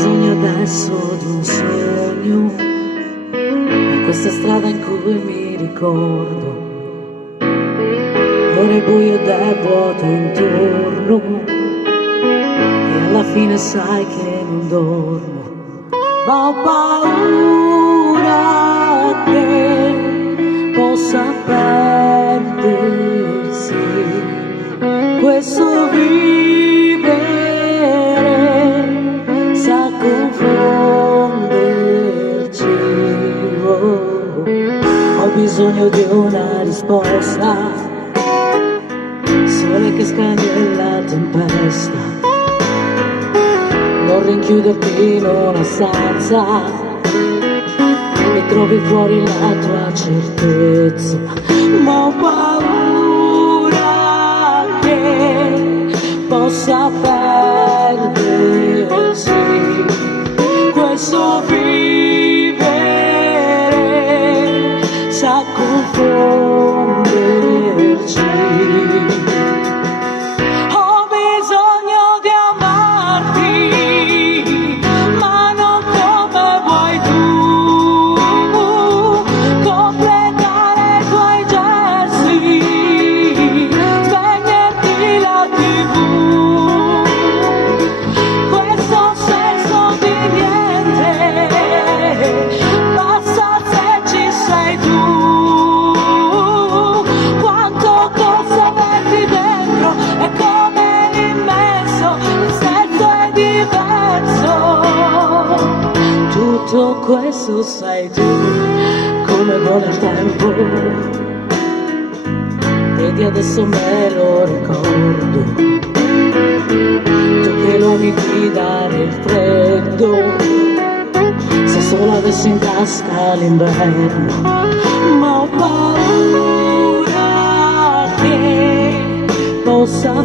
bisogno adesso di un sogno, in questa strada in cui mi ricordo, ora è buio ed è vuoto intorno, e alla fine sai che non dormo, ma ho paura che possa perdersi questo vivere, sa confonderci. Ho bisogno di una risposta, sole che scaglie la tempesta, non rinchiuderti in una stanza e trovi fuori la tua certezza, ma ho paura che possa perdersi questo vivere, sa confonderci. Ho bisogno di amarti, ma non come vuoi tu, completare i tuoi gesti, spegnerti la TV, questo senso di niente basta se ci sei tu. Quanto costa averti dentro, è come l'immenso, il senso è diverso. Tutto questo sai tu, come vuole il tempo, vedi adesso me lo ricordo, tu che lo ami guidare il freddo, se solo avessi in tasca l'inverno, ma ho paura che possa